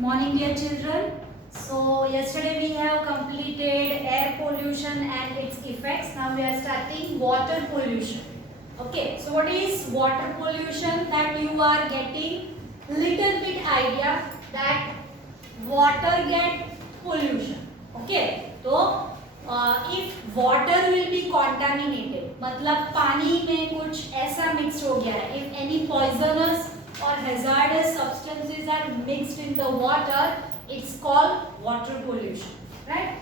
Morning, dear children. So yesterday we have completed air pollution and its effects. Now we are starting water pollution. Okay, so what is water pollution? That you are getting little bit idea that water get pollution. Okay, so if water will be contaminated, मतलब पानी में कुछ ऐसा mixed हो गया है, if any poisonous or hazardous substances are mixed in the water, it's called water pollution, right?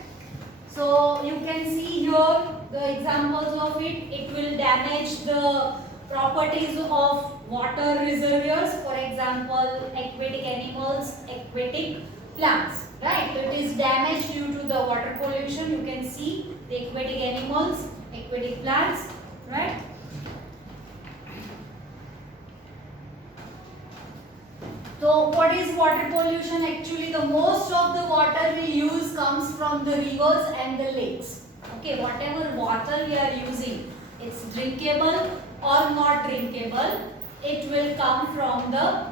So you can see here the examples of it. It will damage the properties of water reservoirs, for example aquatic animals, aquatic plants, right? So it is damaged due to the water pollution. You can see the aquatic animals, aquatic plants, right? So what is water pollution? Actually the most of the water we use comes from the rivers and the lakes. Okay, whatever water we are using, it's drinkable or not drinkable, it will come from the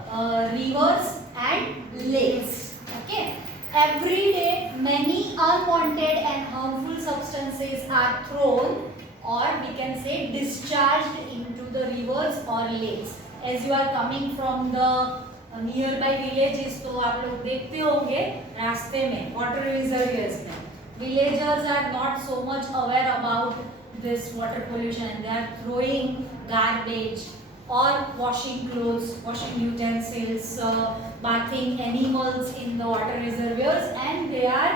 rivers and lakes. Okay, every day many unwanted and harmful substances are thrown, or we can say discharged into the rivers or lakes. As you are coming from the nearby villages, तो आप लोग देखते होंगे रास्ते में water reservoirs में villagers are not so much aware about this water pollution and they are throwing garbage or washing clothes, washing utensils, bathing animals in the water reservoirs, and they are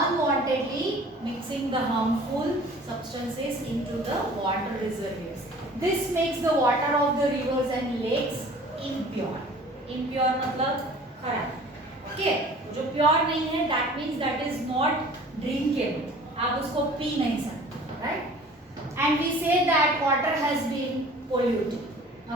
unwantedly mixing the harmful substances into the water reservoirs. This makes the water of the rivers and lakes impure. Impure मतलब खराब. Okay, जो pure नहीं है, that means that is not drinkable. आप उसको P नहीं सकते, right? And we say that water has been polluted.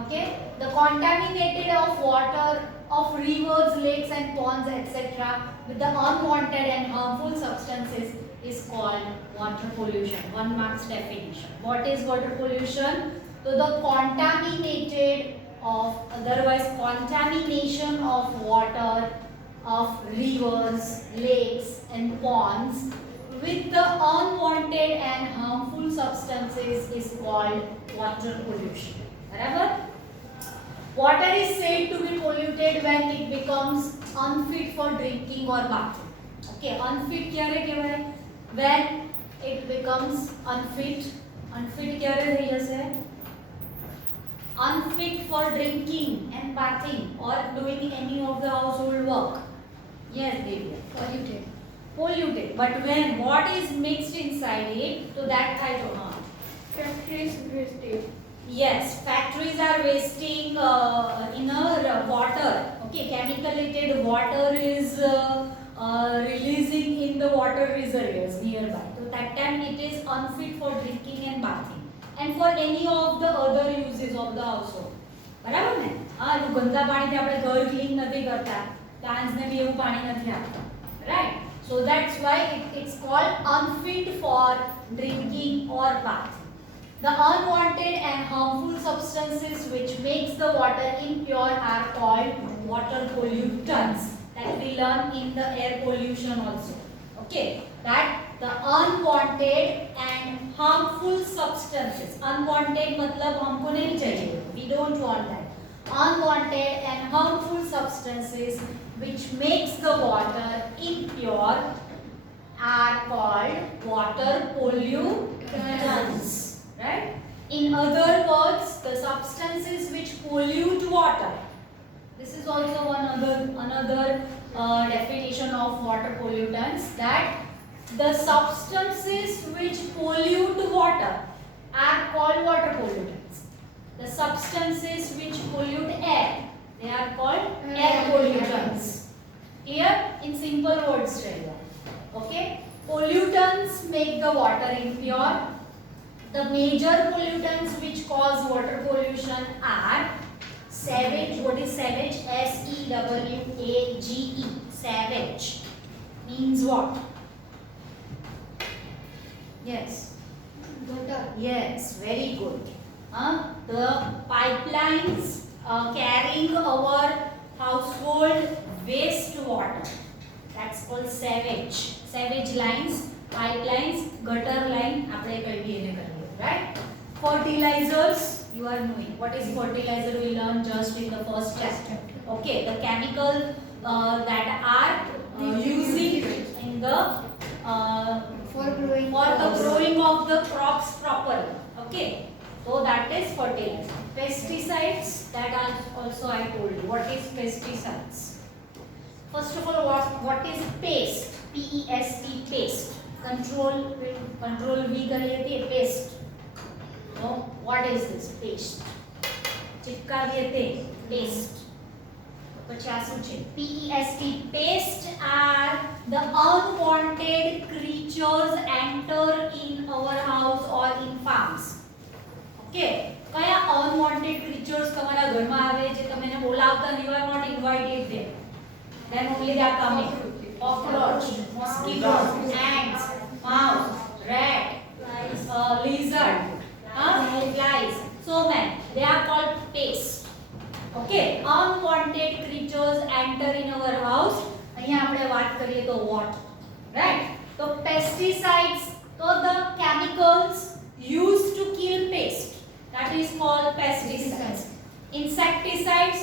Okay, the contaminated of water of rivers, lakes, and ponds, etc., with the unwanted and harmful substances is called water pollution. 1 marks definition. What is water pollution? So the contaminated of otherwise contamination of water of rivers, lakes and ponds with the unwanted and harmful substances is called water pollution. Barabar? Water is said to be polluted when it becomes unfit for drinking or bathing. Okay, unfit क्यारे केवल when it becomes unfit. Unfit क्यारे થઈ જશે? Unfit for drinking and bathing or doing any of the household work. Yes, Divya. Polluted. Polluted. But when what is mixed inside it, so that I don't know. Factories wastage. Yes, factories are wasting inner water. Okay, chemicalated water is releasing in the water reservoirs nearby. So that time it is unfit for drinking and bathing. And for any of the other uses of the household. બરાબર ને? હા, જો ગંદા પાણીથી આપણે ઘર clean નથી કરતા, પ્લાન્ટ્સને બી એવું પાણી નથી આપતા. Right? So that's why it's called unfit for drinking or bathing. The unwanted and harmful substances which makes the water impure are called water pollutants. That we learn in the air pollution also. Okay? That the unwanted and harmful substances. Unwanted मतलब हमको नहीं चाहिए. We don't want that. Unwanted and harmful substances which makes the water impure are called water pollutants. Right? In other words, the substances which pollute water. This is also another definition of water pollutants, that the substances which pollute water are called water pollutants. The substances which pollute air, they are called air pollutants. Clear? In simple words, okay? Pollutants make the water impure. The major pollutants which cause water pollution are sewage. What is sewage? S-E-W-A-G-E. Sewage means what? Yes. Water. Yes, very good. The pipelines carrying our household wastewater. That's called sewage. Sewage lines, pipelines, gutter line. આપણે કઈ બી એને કહીએ, right? Fertilizers. You are knowing what is fertilizer. We learned just in the first chapter. Okay, the chemical that are using in the For growing the growing of the crops properly. Okay, so that is fertilizer. Pesticides, that are also I told you. What is pesticides? First of all, what is paste? P-E-S-T, paste. Control V करिए थे paste. No, what is this paste? चिपका दिए थे paste. પછી આ શું છે? PEST, paste are the unwanted creatures enter in our house or in farms. Okay, કયા unwanted creatures તમારા ઘરમાં આવે જે તમે એને બોલાવતા you are not invited there, then only they are coming. Cockroach, mosquitoes, ants, mouse, rat, lizard, flies, so many, they are called pests. Okay, unwanted creatures enter in our house. અહીંયા આપણે વાત કરીએ તો what, right? So pesticides, so the chemicals used to kill pests, that is called pesticides. Insecticides,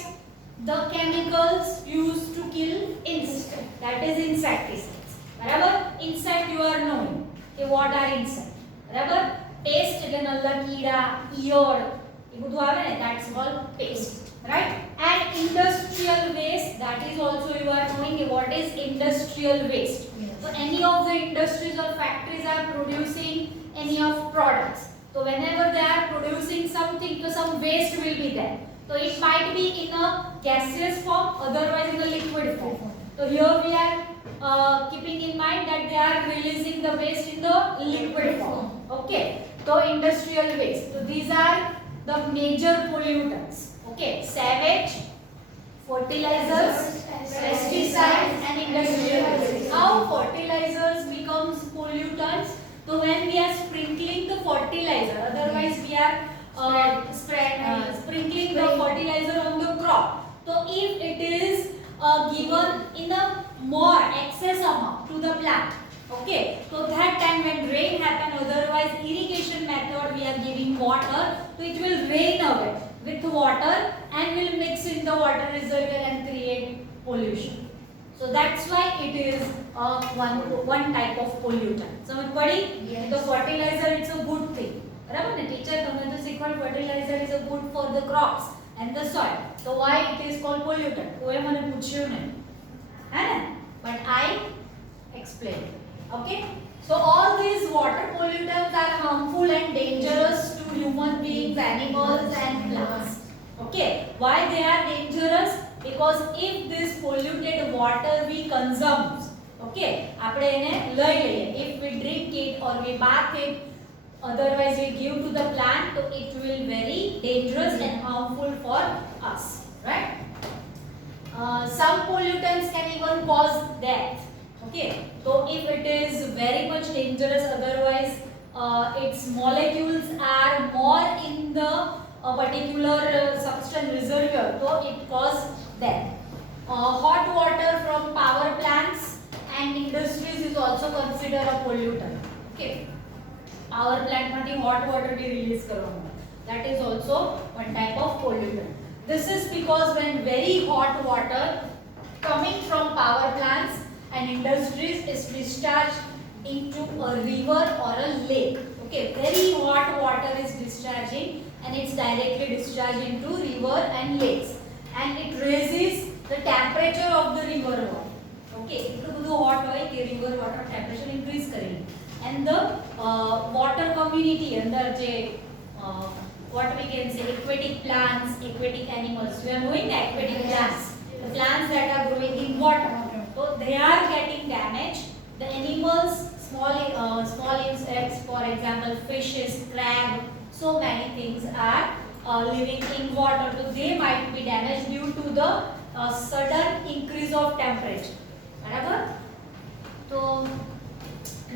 the chemicals used to kill insects, that is insecticides. બરાબર? Insect you are knowing કે what are insect, બરાબર? Pest એટલે નલ્લા કીડા, ઈયળ, એ બધું આવે ને, that's called pest. Right? And industrial waste, that is also you are knowing what is industrial waste. Yes. So any of the industries or factories are producing any of products. So whenever they are producing something, so some waste will be there. So it might be in a gaseous form, otherwise in a liquid form. So here we are keeping in mind that they are releasing the waste in the liquid form. Okay. So industrial waste. So these are the major pollutants. Okay, sewage, fertilizers, pesticides and industrial waste. How fertilizers becomes pollutants? So when we are sprinkling the fertilizer, otherwise we are sprinkling the fertilizer on the crop. So if it is given in a more excess amount to the plant, okay, so that time when rain happen, otherwise irrigation method we are giving water, so it will rain away with water and will mix in the water reservoir and create pollution. So that's why it is one type of pollutant. समझ पड़ी? Yes. तो fertilizer it's a good thing. बराबर ने? Teacher तुमने तो सीखा fertilizer is a good for the crops and the soil. So why it is called pollutant? कोई मैंने पूछियो नहीं, है ना? But I explained. Okay? So all these water pollutants are harmful and dangerous to human beings, animals and plants. Okay, why they are dangerous? Because if this polluted water we consume, okay, આપણે એને લઈ લઈએ, if we drink it or we bath it, otherwise we give to the plant, so it will very dangerous and harmful for us, right? Some pollutants can even cause death. Okay, so if it is very much dangerous, otherwise its molecules are more in the particular substance reservoir, so it causes death. Hot water from power plants and industries is also considered a pollutant. Okay, power plant માંથી hot water be release કરવામાં, that is also one type of pollutant. This is because when very hot water coming from power plants and industries is discharged into a river or a lake. Okay, very hot water is discharging and it's directly discharged into river and lakes, and it raises the temperature of the river water. Okay, એટલું બધું hot હોય કે river water temperature increase કરી, and the water community અંદર જે what we can say aquatic plants, aquatic animals, we are knowing aquatic plants, the plants that are growing in water. So they are getting damaged. The animals, small insects, for example, fishes, crab, so many things are living in water. So they might be damaged due to the sudden increase of temperature. बराबर? So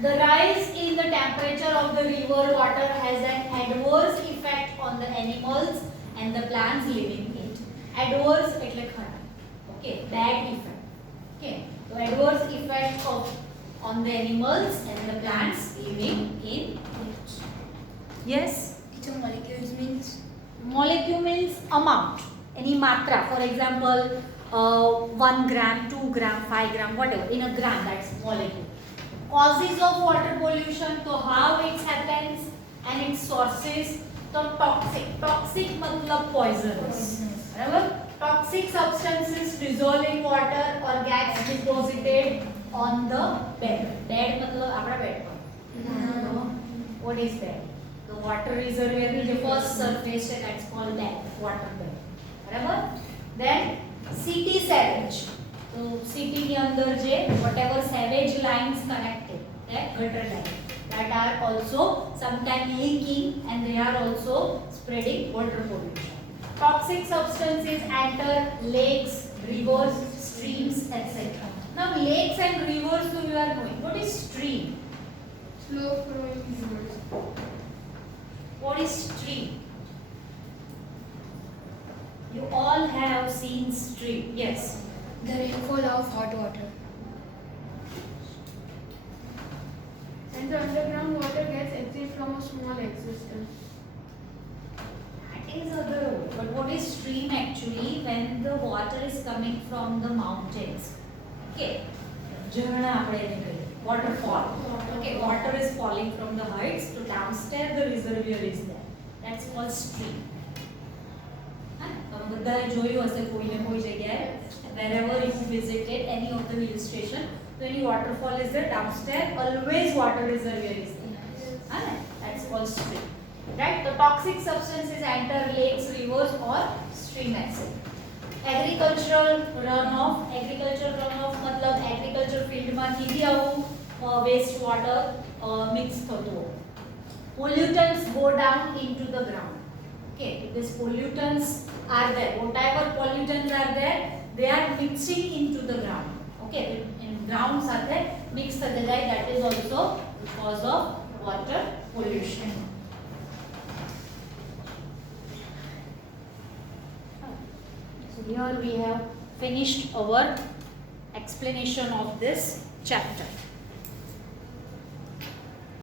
the rise in the temperature of the river water has an adverse effect on the animals and the plants living in it. Adverse એટલે ખરાબ. Okay, bad effect. Okay, so adverse effect of on the animals and the plants living in it. Yes. Teacher, molecules means? Molecule means amount, any matra. For example, 1 gram, 2 gram, 5 gram, whatever. In a gram, that's molecule. Causes of water pollution, so how it happens and its sources. So toxic. Toxic matlab poisonous. Remember? Toxic substances dissolve in water or gets deposited on the bed. Bed matlab apna bed par. What is bed? The water reservoir is the first surface that's called bed, water bed. बराबर? Then city sewage. So city के अंदर जे whatever sewage lines connected, that gutter line, that are also sometimes leaking and they are also spreading water pollution. Toxic substances enter lakes, rivers, streams, etc. Now lakes and rivers, so you are knowing what is stream. Slow flowing rivers. What is stream? You all have seen stream. Yes. The rainfall of hot water. And the underground water gets exit from a small existence. That is other. But what is stream actually? When the water is coming from the mountains. Okay. Jharna આપણે એને કહીએ. Waterfall. Okay. Water is falling from the heights to downstairs. The reservoir is there. That's called stream. તમે બધાએ જોયું હશે કોઈ ને કોઈ જગ્યાએ. Wherever you visited any of the hill station, so any waterfall is there downstairs. Always water reservoir is there. That's called stream. Right? The toxic substances enter lakes, rivers, or stream etc. Agricultural runoff. Agricultural runoff मतलब agriculture field માંથી બી આવું waste water mix થતું હોય. Pollutants go down into the ground. Okay, because pollutants are there. Whatever pollutants are there, they are mixing into the ground. Okay, in ground સાથે mix થતા જાય. That is also because of water pollution. So here we have finished our explanation of this chapter.